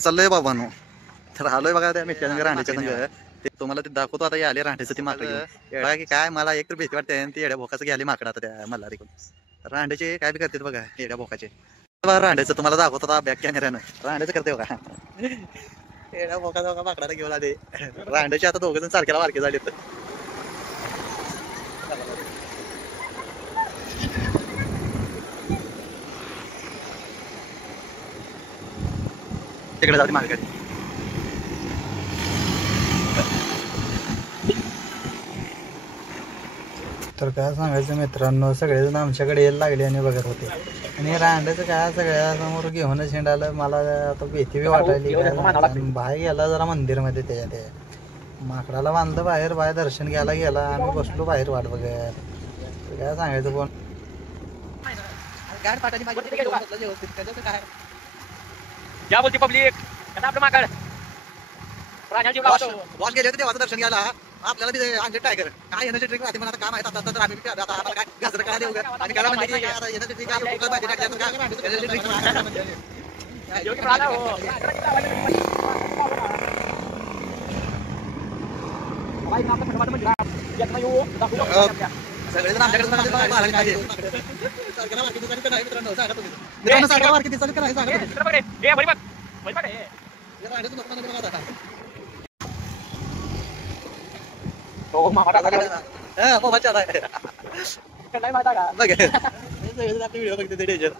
चाललोय बाबांनो. तर आलोय बघा त्या मिठ्या संघ रांडेच्या संघ. ते तुम्हाला ते दाखवतो आता. आले रांडेचं ती माकड येडा की काय मला एक तर भीती वाटते. ती येड्या भोकाचं घ्यायला माकड आता त्या मल्हारी रांडेचे काय बी करतात बघा येड्या भोकाचे. बघा रांडेचं तुम्हाला दाखवतो आता बॅक कॅमेऱ्यानं. रांडेचं करते बघा येड्या भोकाचा बघा माकडाला घेऊन आले. रांडेचे आता दोघं जण सारख्याला वारके झाले. तिकडे जाते मार्केट. तर काय सांगायचं मित्रांनो, सगळेजण आमच्याकडे यायला लागले आणि बघत होते. आणि रांडाचं काय सगळ्यासमोर घेऊनच हिंडालं. मला आता भीती बी वाटायली. बाहेर गेला जरा मंदिरमध्ये त्याच्या माकडाला बांधलं बाहेर. बाहेर दर्शन घ्यायला गेला. आम्ही बसलो बाहेर वाट बघत. काय सांगायचं कोण क्या बोलती पब्लिक आपलं माकड बॉस गेले होते देवाचं दर्शन घ्यायला. आपल्याला बी आणले टायगर काय येण्याची ट्रिक राहते मला आता काय माहित. आता तर आम्ही आता आम्हाला काय गाजर काय देऊ आणि त्याला म्हणजे येण्याची ट्रिक काय युट्यूबला माहिती टाकल्या काय सगळेजण आमच्याकडे मित्रांनो सारखा मार्केट चालू करायचं व्हिडिओ बघते डेंजर.